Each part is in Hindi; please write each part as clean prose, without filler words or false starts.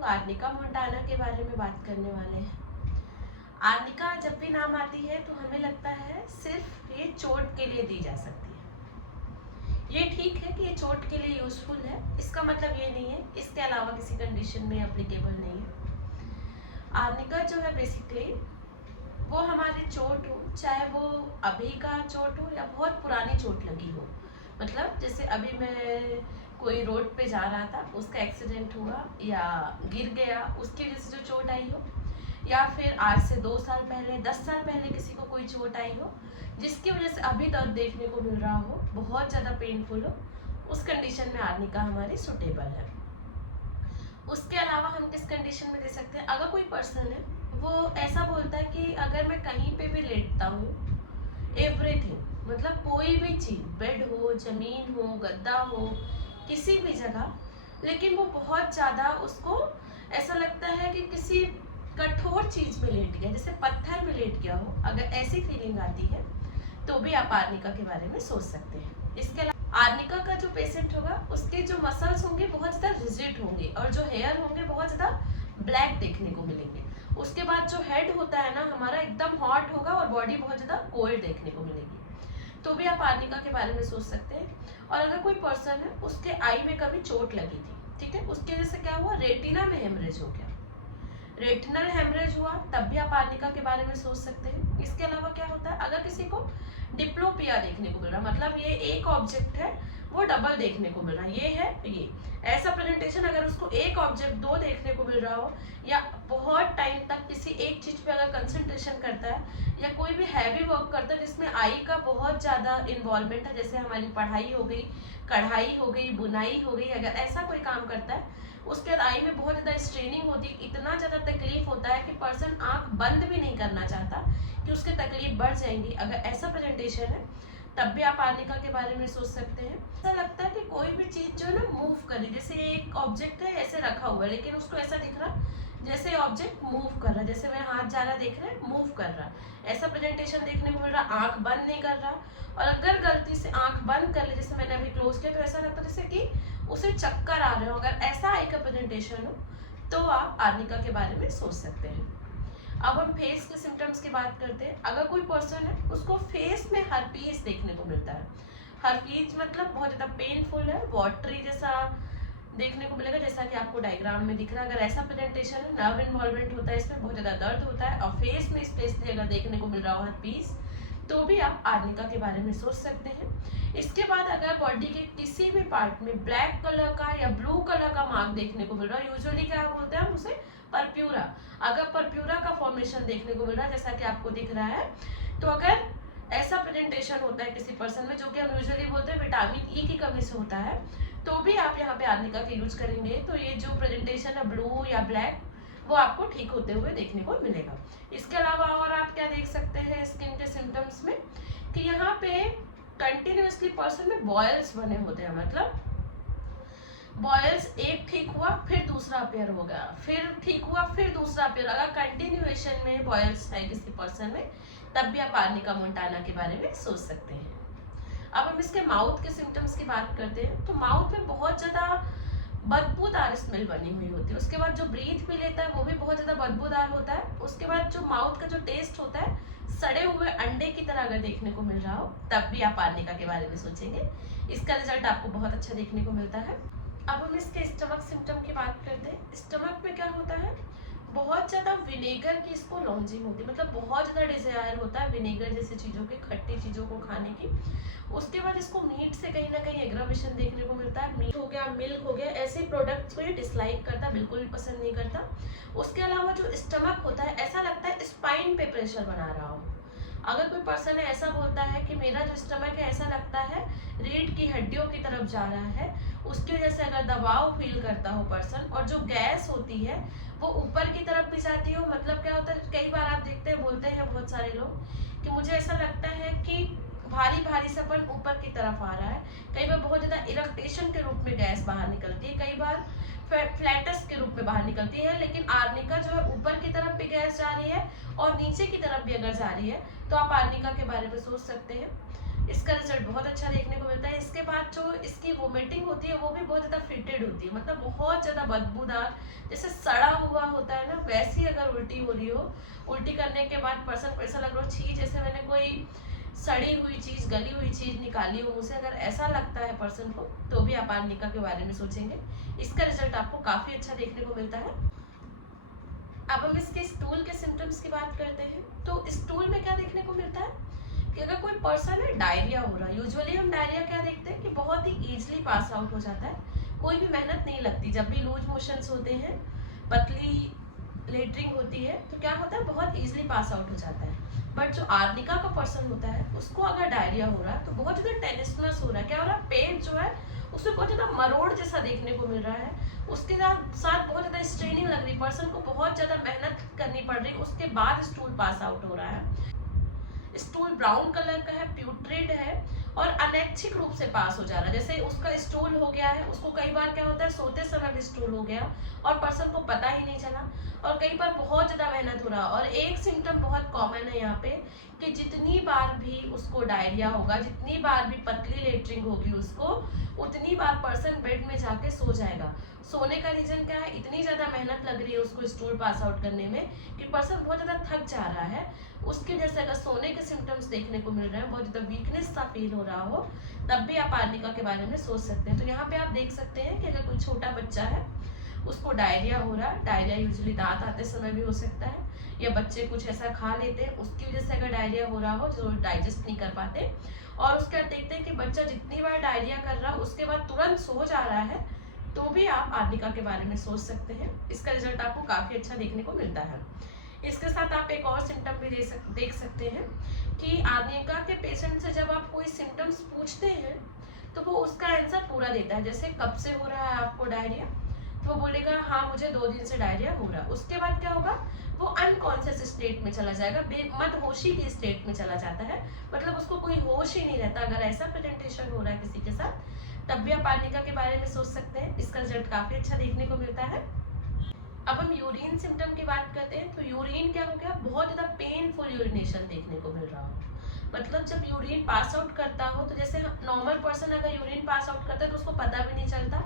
लोग आर्निका मोंटाना के बारे में बात करने वाले हैं। आर्निका जब भी नाम आती है तो हमें लगता है सिर्फ ये चोट के लिए दी जा सकती है। ये ठीक है कि ये चोट के लिए यूजफुल है, इसका मतलब ये नहीं है इसके अलावा किसी कंडीशन में एप्लीकेबल नहीं है। आर्निका जो है बेसिकली वो हमारी चोट हो, चाहे वो अभी का चोट हो या बहुत पुरानी चोट लगी हो। मतलब जैसे अभी मैं कोई रोड पे जा रहा था, उसका एक्सीडेंट हुआ या गिर गया, उसकी वजह से जो चोट आई हो, या फिर आज से 2 साल पहले 10 साल पहले किसी को कोई चोट आई हो जिसकी वजह से अभी दर्द देखने को मिल रहा हो, बहुत ज़्यादा पेनफुल हो, उस कंडीशन में आर्निका हमारी सुटेबल है। उसके अलावा हम किस कंडीशन में दे सकते हैं? अगर कोई पर्सन है वो ऐसा बोलता है कि अगर मैं कहीं पे भी लेटता हूँ, एवरीथिंग मतलब कोई भी चीज़, बेड हो, जमीन हो, गद्दा हो, किसी भी जगह, लेकिन वो बहुत ज़्यादा उसको ऐसा लगता है कि किसी कठोर चीज़ में लेट गया, जैसे पत्थर में लेट गया हो, अगर ऐसी फीलिंग आती है तो भी आप आर्निका के बारे में सोच सकते हैं। इसके अलावा आर्निका का जो पेशेंट होगा उसके जो मसल्स होंगे बहुत ज़्यादा रिजिड होंगे और जो हेयर होंगे बहुत ज़्यादा ब्लैक देखने को मिलेंगे। उसके बाद जो हेड होता है ना हमारा, एकदम हॉट होगा और बॉडी बहुत ज़्यादा कोल्ड देखने को मिलेगी, तो भी आप आर्निका के बारे में सोच सकते हैं। और अगर कोई पर्सन है उसके आई में कभी चोट लगी थी, ठीक है, उसकी वजह से क्या हुआ, रेटिना में हेमरेज हो गया, रेटिनल हेमरेज हुआ, तब भी आप आर्निका के बारे में सोच सकते हैं। इसके अलावा क्या होता है, अगर किसी को डिप्लोपिया देखने को मिल रहा, मतलब ये एक ऑब्जेक्ट है वो डबल देखने को मिल रहा है, ये है ये ऐसा प्रेजेंटेशन, अगर उसको एक ऑब्जेक्ट 2 देखने को मिल रहा हो, या बहुत टाइम तक किसी एक चीज पे अगर कंसंट्रेशन करता है, या कोई भी हैवी वर्क करता है जिसमें आई का बहुत ज्यादा इन्वॉल्वमेंट है, जैसे हमारी पढ़ाई हो गई, कढ़ाई हो गई, बुनाई हो गई, अगर ऐसा कोई काम करता है उसके बाद आई में बहुत ज़्यादा स्ट्रेनिंग होती है, इतना ज़्यादा तकलीफ होता है कि पर्सन आंख बंद भी नहीं करना चाहता कि उसकी तकलीफ बढ़ जाएंगी, अगर ऐसा प्रेजेंटेशन है तब भी आप आर्निका के बारे में सोच सकते हैं। ऐसा लगता है कि कोई भी चीज़ जो है ना मूव करे, जैसे एक ऑब्जेक्ट है ऐसे रखा हुआ है लेकिन उसको ऐसा दिख रहा जैसे ऑब्जेक्ट मूव कर रहा है, जैसे मैं हाथ जा रहा देख रहे हैं मूव कर रहा, ऐसा प्रेजेंटेशन देखने को मिल रहा, आंख बंद नहीं कर रहा, और अगर गलती से आंख बंद कर ले, जैसे मैंने अभी क्लोज किया, तो ऐसा लगता है जैसे कि उसे चक्कर आ रहे हो। अगर ऐसा आई का प्रेजेंटेशन हो तो आप आर्निका के बारे में सोच सकते हैं। अब हम फेस के सिम्टम्स की बात करते हैं। अगर कोई पर्सन है उसको फेस में हर्पीस देखने को मिलता है, हर्पीस मतलब बहुत ज़्यादा पेनफुल है, वाटरी जैसा देखने को मिलेगा, जैसा कि आपको डायग्राम में दिख रहा है, अगर ऐसा प्रेजेंटेशन है, नर्व इन्वॉल्वमेंट होता है, इसमें बहुत ज़्यादा दर्द होता है और फेस में स्पेशली अगर देखने को मिल रहा हो हर्पीस, तो भी आप आर्निका के बारे में सोच सकते हैं। इसके बाद अगर बॉडी के किसी भी पार्ट में ब्लैक कलर का या ब्लू कलर का मार्क देखने को मिल रहा है, यूजुअली क्या बोलते हैं हम उसे, परप्यूरा, अगर परप्यूरा का फॉर्मेशन देखने को मिल रहा है जैसा कि आपको दिख रहा है, तो अगर ऐसा प्रेजेंटेशन होता है किसी पर्सन में, जो कि हम यूजुअली बोलते हैं विटामिन ई की कमी से होता है, तो भी आप यहाँ पे आर्निका का यूज करेंगे तो ये जो प्रेजेंटेशन है ब्लू या ब्लैक वो आपको ठीक होते हुए देखने को मिलेगा। इसके अलावा और आप क्या देख सकते हैं स्किन के सिम्टम्स में, कि यहाँ पे कंटिन्यूसली पर्सन में बॉयल्स बने होते हैं, मतलब बॉयल्स एक ठीक हुआ फिर दूसरा अपेयर हो गया, फिर ठीक हुआ फिर दूसरा अपेयर, अगर कंटिन्यूएशन में बॉयल्स है किसी पर्सन में तब भी आप आर्निका मोंटाना के बारे में सोच सकते हैं। अब हम इसके माउथ के सिम्टम्स की बात करते हैं, तो माउथ में बहुत ज़्यादा बदबूदार स्मेल बनी हुई होती है, उसके बाद जो ब्रीथ भी लेता है वो भी बहुत ज़्यादा बदबूदार होता है, उसके बाद जो माउथ का जो टेस्ट होता है सड़े हुए अंडे की तरह अगर देखने को मिल रहा हो तब भी आप आर्निका के बारे में सोचेंगे, इसका रिजल्ट आपको बहुत अच्छा देखने को मिलता है। अब हम इसके स्टमक सिम्टम की बात करते हैं। स्टमक में क्या होता है, बहुत ज़्यादा विनेगर की इसको लॉन्जिंग होती है, मतलब बहुत ज़्यादा डिजायर होता है विनेगर जैसी चीज़ों की, खट्टी चीज़ों को खाने की। उसके बाद इसको मीट से कहीं ना कहीं एग्रावेशन देखने को मिलता है, मीट हो गया, मिल्क हो गया, ऐसे प्रोडक्ट्स को ये डिसलाइक करता है, बिल्कुल भी पसंद नहीं करता। उसके अलावा जो स्टमक होता है ऐसा लगता है स्पाइन पे प्रेशर बना रहा हो, अगर कोई पर्सन है ऐसा बोलता है कि मेरा जो स्टमक है ऐसा लगता है रीढ़ की हड्डियों की तरफ जा रहा है, उसकी वजह से अगर दबाव फील करता हो पर्सन, और जो गैस होती है वो ऊपर की तरफ भी जाती हो, मतलब क्या होता है, कई बार आप देखते हैं, बोलते हैं बहुत सारे लोग कि मुझे ऐसा लगता है कि भारी भारी सपन ऊपर की तरफ आ रहा है, कई बार बहुत ज़्यादा इरेक्टेशन के रूप में गैस बाहर निकलती है, कई बार फ्लैटस के रूप में बाहर निकलती है, लेकिन आर्निका जो है ऊपर की तरफ भी गैस जा रही है और नीचे की तरफ भी अगर जा रही है तो आप आर्निका के बारे में सोच सकते हैं। इसका रिजल्ट बहुत अच्छा देखने को मिलता है। इसके बाद जो इसकी वोमिटिंग होती है वो भी बहुत ज़्यादा फिटेड होती है, मतलब बहुत ज़्यादा बदबूदार, जैसे सड़ा हुआ होता है ना, वैसी अगर उल्टी हो रही हो, उल्टी करने के बाद पर्सन को ऐसा लग रहा हो छी जैसे मैंने कोई सड़ी हुई चीज़, गली हुई चीज़ निकाली हो मुझसे, अगर ऐसा लगता है पर्सन को, तो भी आप आर्निका के बारे में सोचेंगे। इसका रिजल्ट आपको काफ़ी अच्छा देखने को मिलता है। अब हम इसके स्टूल के सिम्टम्स की बात करते हैं। तो स्टूल में क्या देखने को मिलता है कि अगर कोई पर्सन है डायरिया हो रहा है, यूजुअली हम डायरिया क्या देखते हैं कि बहुत ही ईजिली पास आउट हो जाता है, कोई भी मेहनत नहीं लगती। जब भी लूज मोशंस होते हैं, पतली लेटरिंग होती है, तो क्या होता है बहुत ईजिली पास आउट हो जाता है। बट जो आर्निका का पर्सन होता है उसको अगर डायरिया हो रहा है तो बहुत ज़्यादा टेनिसनेस हो रहा है, क्या हो रहा है पेट जो है उसमें बहुत ज़्यादा मरोड़ जैसा देखने को मिल रहा है, उसके साथ बहुत ज़्यादा स्ट्रेनिंग लग रही है, पर्सन को बहुत ज़्यादा मेहनत करनी पड़ रही है, उसके बाद स्टूल पास आउट हो रहा है। स्टूल ब्राउन कलर का है, प्यूट्रिड है और अनैच्छिक रूप से पास हो जा रहा है, जैसे उसका स्टूल हो गया है, उसको कई बार क्या होता है सोते समय भी स्टूल हो गया और पर्सन को पता ही नहीं चला, और कई बार बहुत ज़्यादा मेहनत हो रहा। और एक सिम्टम बहुत कॉमन है यहाँ पे कि जितनी बार भी उसको डायरिया होगा, जितनी बार भी पतली लेटरिंग होगी उसको, उतनी बार पर्सन बेड में जाके सो जाएगा। सोने का रीज़न क्या है, इतनी ज़्यादा मेहनत लग रही है उसको स्टूल पास आउट करने में कि पर्सन बहुत ज़्यादा थक जा रहा है, उसके जैसे अगर सोने के सिम्टम्स देखने को मिल रहे हैं, बहुत ज़्यादा वीकनेस सा फील हो रहा हो, तब भी आप आर्निका के बारे में सोच सकते हैं। तो यहाँ पे आप देख सकते हैं कि अगर कोई छोटा बच्चा है उसको डायरिया हो रहा है, डायरिया यूजुअली दांत आते समय भी हो सकता है, या बच्चे कुछ ऐसा खा लेते हैं उसकी वजह से अगर डायरिया हो रहा हो जो डाइजेस्ट नहीं कर पाते, और उसके बाद देखते हैं कि बच्चा जितनी बार डायरिया कर रहा है उसके बाद तुरंत सो जा रहा है, तो भी आप आर्निका के बारे में सोच सकते हैं। इसका रिजल्ट आपको काफ़ी अच्छा देखने को मिलता है। इसके साथ आप एक और सिम्टम भी देख सकते हैं कि आर्निका के पेशेंट से जब आप कोई सिम्टम्स पूछते हैं तो वो उसका आंसर पूरा देता है, जैसे कब से हो रहा है आपको डायरिया, तो वो बोलेगा हाँ मुझे 2 दिन से डायरिया हो रहा है। उसके बाद क्या होगा, वो अनकॉन्शियस स्टेट में चला जाएगा, मदहोशी की स्टेट में चला जाता है, मतलब उसको कोई होश ही नहीं रहता। अगर ऐसा प्रेजेंटेशन हो रहा है किसी के साथ, तब भी आप आर्निका के बारे में सोच सकते हैं। इसका रिजल्ट काफ़ी अच्छा देखने को मिलता है। अब हम यूरिन सिम्टम की बात करते हैं। तो यूरिन क्या हो गया, बहुत ज़्यादा पेनफुल यूरिनेशन देखने को मिल रहा हो, मतलब जब यूरिन पास आउट करता हो, तो जैसे नॉर्मल पर्सन अगर यूरिन पास आउट करता है तो उसको पता भी नहीं चलता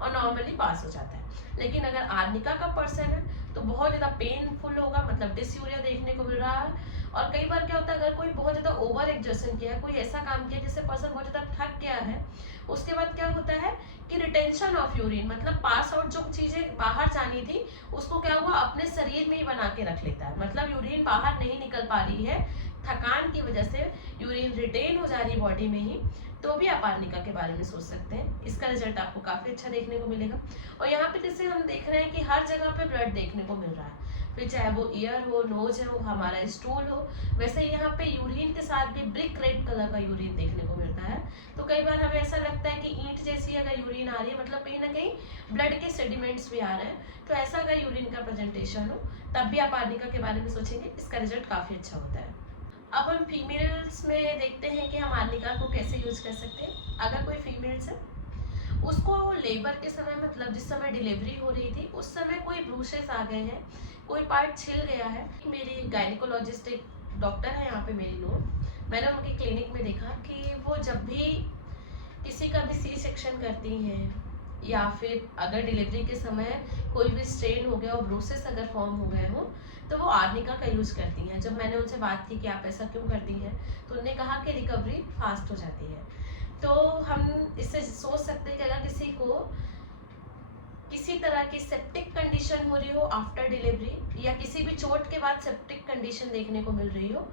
और नॉर्मली पास हो जाता है, लेकिन अगर आर्निका का पर्सन है तो बहुत ज़्यादा पेनफुल होगा, मतलब डिसयूरिया देखने को मिल रहा है। और कई बार क्या होता है, अगर कोई बहुत ज़्यादा ओवर एक्जर्शन किया है, कोई ऐसा काम किया जिससे पर्सन बहुत ज़्यादा थक गया है, उसके बाद क्या होता है कि रिटेंशन ऑफ यूरिन, मतलब पास आउट जो चीज़ें बाहर जानी थी उसको क्या हुआ अपने शरीर में ही बना के रख लेता है, मतलब यूरिन बाहर नहीं निकल पा रही है, थकान की वजह से यूरिन रिटेन हो जा रही है बॉडी में ही, तो भी आप आर्निका के बारे में सोच सकते हैं। इसका रिजल्ट आपको काफ़ी अच्छा देखने को मिलेगा। और यहाँ पे जैसे हम देख रहे हैं कि हर जगह पे ब्लड देखने को मिल रहा है, फिर चाहे वो ईयर हो, नोज हो, हमारा स्टूल हो, वैसे यहाँ पे यूरिन के साथ भी ब्रिक रेड कलर का यूरिन देखने को मिलता है। तो कई बार हमें ऐसा लगता है कि ईंट जैसी अगर यूरिन आ रही है, मतलब कहीं ना कहीं ब्लड के सेडिमेंट्स भी आ रहे हैं, तो ऐसा अगर यूरिन का प्रेजेंटेशन हो, तब भी आप आर्निका के बारे में सोचेंगे। इसका रिजल्ट काफ़ी अच्छा होता है। अब हम फीमेल्स में देखते हैं कि हम आर्निका को कैसे यूज कर सकते हैं। अगर कोई फीमेल्स है, उसको लेबर के समय, मतलब जिस समय डिलीवरी हो रही थी उस समय कोई ब्रूशेस आ गए हैं, कोई पार्ट छिल गया है। मेरी गायनिकोलॉजिस्ट एक डॉक्टर है यहाँ पे मेरी नोन, मैंने उनके क्लिनिक में देखा कि वो जब भी किसी का भी सी सेक्शन करती हैं, या फिर अगर डिलीवरी के समय कोई भी स्ट्रेन हो गया और ब्रूसेस अगर फॉर्म हो गए हो, तो वो आर्निका का यूज करती हैं। जब मैंने उनसे बात की कि आप ऐसा क्यों करती हैं, तो उन्होंने कहा कि रिकवरी फास्ट हो जाती है। तो हम इससे सोच सकते हैं कि अगर किसी को किसी तरह की सेप्टिक कंडीशन हो रही हो आफ्टर डिलीवरी, या किसी भी चोट के बाद सेप्टिक कंडीशन देखने को मिल रही हो,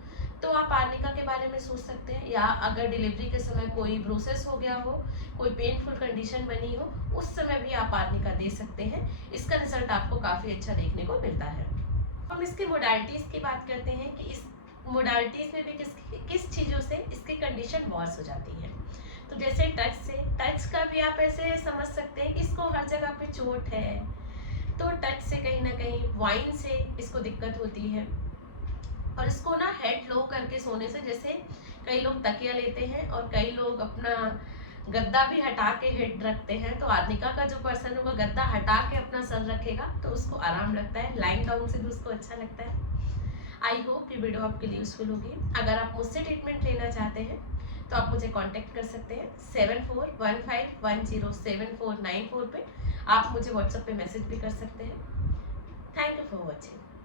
तो आप आर्निका के बारे में सोच सकते हैं। या अगर डिलीवरी के समय कोई ब्रोसेस हो गया हो, कोई पेनफुल कंडीशन बनी हो, उस समय भी आप आर्निका दे सकते हैं। इसका रिजल्ट आपको काफ़ी अच्छा देखने को मिलता है। हम इसकी मोडालिटीज़ की बात करते हैं कि इस मोडालिटीज़ में भी किस चीज़ों से इसकी कंडीशन वॉर्स हो जाती है। तो जैसे टच से, टच का भी आप ऐसे समझ सकते हैं कि इसको हर जगह पे चोट है, तो टच से कहीं ना कहीं, वाइन से इसको दिक्कत होती है, और इसको ना हेड लो करके सोने से, जैसे कई लोग तकिया लेते हैं और कई लोग अपना गद्दा भी हटा के हेड रखते हैं, तो आर्निका का जो पर्सन होगा गद्दा हटा के अपना सर रखेगा तो उसको आराम लगता है, लाइंग डाउन से भी उसको अच्छा लगता है। आई होप ये वीडियो आपके लिए यूजफुल होगी। अगर आप मुझसे ट्रीटमेंट लेना चाहते हैं तो आप मुझे कांटेक्ट कर सकते हैं 7415107494 पे। आप मुझे व्हाट्सएप पे मैसेज भी कर सकते हैं। Thank you for watching.